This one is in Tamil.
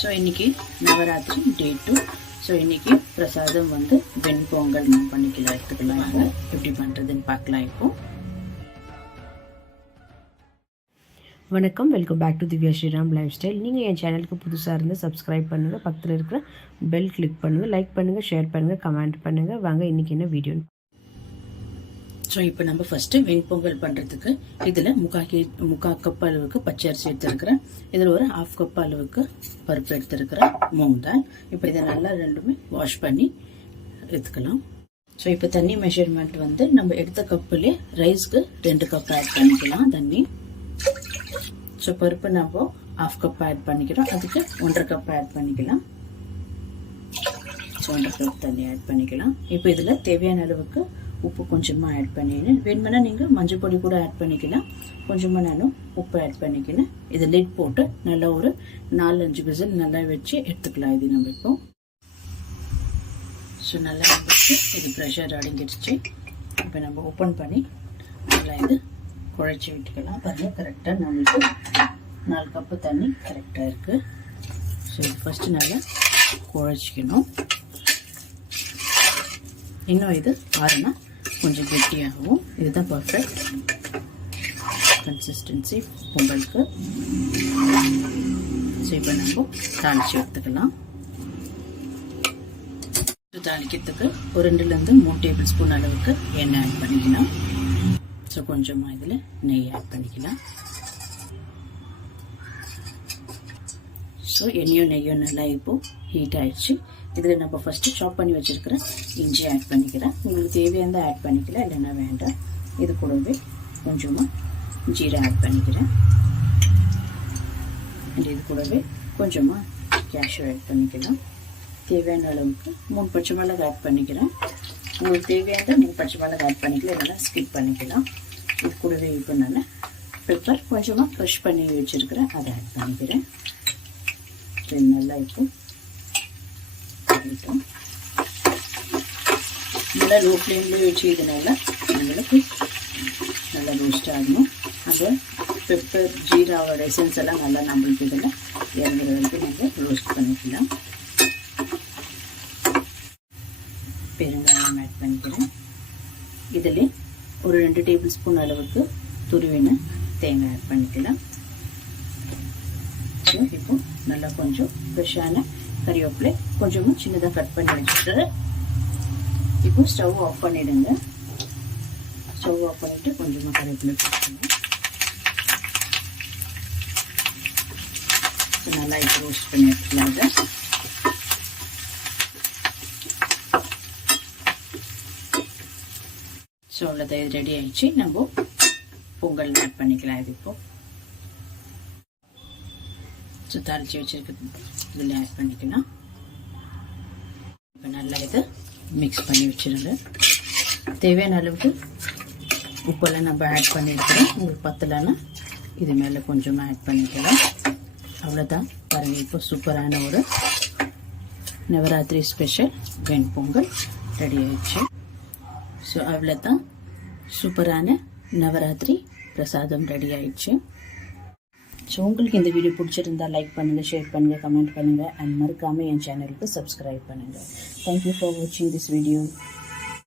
ஸோ இன்றைக்கி நவராத்திரி டே 2. ஸோ இன்றைக்கி பிரசாதம் வந்து வெண்பொங்கல் பண்ணிக்கலாம், எடுத்துக்கலாம். எப்படி பண்ணுறதுன்னு பார்க்கலாம். இப்போது வணக்கம், welcome back to Divya Sriram lifestyle. நீங்கள் என் சேனலுக்கு புதுசாக இருந்து சப்ஸ்கிரைப் பண்ணுங்கள், பக்கத்தில் இருக்கிற பெல் கிளிக் பண்ணுங்கள், லைக் பண்ணுங்கள், ஷேர் பண்ணுங்கள், கமெண்ட் பண்ணுங்கள். வாங்க இன்றைக்கி என்ன வீடியோ. ஸோ இப்போ நம்ம ஃபஸ்ட்டு வெண்பொங்கல் பண்ணுறதுக்கு இதில் முக்கால் கப் அளவுக்கு பச்சரிசி எடுத்துருக்கிறேன். இதில் ஒரு 1/2 கப் அளவுக்கு பருப்பு எடுத்துருக்கிறேன், மூங் தால். இப்போ இதை நல்லா ரெண்டுமே வாஷ் பண்ணி எடுத்துக்கலாம். ஸோ இப்போ தண்ணி மெஷர்மெண்ட் வந்து நம்ம எடுத்த கப்புலேயே ரைஸ்க்கு 2 கப் ஆட் பண்ணிக்கலாம் தண்ணி. ஸோ பருப்பு நம்ம 1/2 கப் ஆட் பண்ணிக்கிறோம், அதுக்கு 1.5 கப் ஆட் பண்ணிக்கலாம். ஸோ 1.5 கப் தண்ணி ஆட் பண்ணிக்கலாம். இப்போ இதில் தேவையான அளவுக்கு உப்பு கொஞ்சமாக ஆட் பண்ணிடுறேன். வேணுமென்னா நீங்கள் மஞ்சள் பொடி கூட ஆட் பண்ணிக்கலாம். கொஞ்சமாக நானும் உப்பு ஆட் பண்ணிக்கிறேன். இது லிட் போட்டு நல்லா ஒரு 4-5 விசில் நல்லா வச்சு எடுத்துக்கலாம். இது நம்ம இப்போ ஸோ நல்லா வந்துச்சு, இது ப்ரெஷர் அடங்கிடுச்சு. இப்போ நம்ம ஓப்பன் பண்ணி நல்லா இது குழைச்சி விட்டுக்கலாம். பாருங்கள், கரெக்டாக நம்மளுக்கு 4 கப்பு தண்ணி கரெக்டாக இருக்குது. ஸோ இது ஃபஸ்ட்டு நல்லா குழைச்சிக்கணும். இன்னும் இது ஆறுனா கொஞ்சம் கெட்டியாகவும். இதுதான் பர்ஃபெக்ட் கன்சிஸ்டன்சி பொங்கலுக்கு. ஸோ இப்போ நம்ம தாளித்து எடுத்துக்கலாம். தாளிக்கிறதுக்கு ஒரு 2-3 டேபிள் ஸ்பூன் அளவுக்கு எண்ணெய் ஆட் பண்ணிக்கலாம். ஸோ கொஞ்சமாக இதில் நெய் ஆட் பண்ணிக்கலாம். ஸோ எண்ணெயும் நெய்யும் நல்லா இப்போது ஹீட் ஆகிடுச்சு. இதில் நம்ம ஃபஸ்ட்டு சாப் பண்ணி வச்சுருக்கிற இஞ்சி ஆட் பண்ணிக்கிறேன். உங்களுக்கு தேவையான ஆட் பண்ணிக்கலாம், இல்லைன்னா வேண்டாம். இது கூடவே கொஞ்சமாக ஜீரா ஆட் பண்ணிக்கிறேன். அண்ட் இது கூடவே கொஞ்சமாக கேஷ்யூ ஆட் பண்ணிக்கலாம். தேவையான அளவுக்கு 3 பச்சை மிளகு ஆட் பண்ணிக்கிறேன். உங்களுக்கு தேவையான 3 பச்சை மிளகு ஆட் பண்ணிக்கலாம், இல்லைன்னா ஸ்கிப் பண்ணிக்கலாம். இது கூடவே இப்போ நான் பெப்பர் கொஞ்சமாக க்ரஷ் பண்ணி வச்சுருக்கிறேன், அதை ஆட் பண்ணிக்கிறேன். இது நல்லா இப்போ நல்லா லோ ஃப்ளேம்லேயே வச்சு இதனால நம்மளுக்கு நல்லா ரோஸ்ட் ஆகணும். அந்த பெப்பர் ஜீராவோட எசன்ஸ் எல்லாம் நல்லா நம்மளுக்கு இதில் இறங்குற வரைக்கும் நம்ம ரோஸ்ட் பண்ணிக்கலாம். பெருங்காயம் ஆட் பண்ணிக்கிறேன். இதில் ஒரு 2 டேபிள் ஸ்பூன் அளவுக்கு துருவின தேங்காய் ஆட் பண்ணிக்கலாம். ஸோ இப்போ நல்லா கொஞ்சம் ஃப்ரெஷ்ஷான கறிவேப்பிலை கொஞ்சமாக சின்னதாக கட் பண்ணி வச்சுட்டு இப்போ ஸ்டவ் ஆஃப் பண்ணிவிடுங்க. ஸ்டவ் ஆஃப் பண்ணிவிட்டு கொஞ்சமாக கறிவேப்பிலை போட்டுக்கணும். ஸோ நல்லா இப்போ ரோஸ்ட் பண்ணி எடுத்துக்கலாம். ஸோ அவ்வளோதான், இது ரெடி ஆகிடுச்சு. நம்ம பொங்கல் ஆட் பண்ணிக்கலாம். இது இப்போது ஸோ தாளித்து வச்சுருக்கிறது இதில் ஆட் பண்ணிக்கலாம். இப்போ நல்லா இதை மிக்ஸ் பண்ணி வச்சுருங்க. தேவையான அளவுக்கு உப்பெல்லாம் நம்ம ஆட் பண்ணியிருக்கிறோம். உங்களுக்கு பத்தலைன்னா இது மேலே கொஞ்சமாக ஆட் பண்ணிக்கலாம். அவ்வளோதான், பாருங்கள், இப்போ சூப்பரான ஒரு நவராத்திரி ஸ்பெஷல் வெண்பொங்கல் ரெடி ஆயிடுச்சு. ஸோ அவ்வளோதான், சூப்பரான நவராத்திரி பிரசாதம் ரெடி ஆயிடுச்சு. ஸோ உங்களுக்கு இந்த வீடியோ பிடிச்சிருந்தா லைக் பண்ணுங்கள், ஷேர் பண்ணுங்கள், கமெண்ட் பண்ணுங்கள், அண்ட் மறக்காமல் என் சேனலுக்கு சப்ஸ்கிரைப் பண்ணுங்கள். தேங்க்யூ ஃபார் வாட்சிங் திஸ் வீடியோ.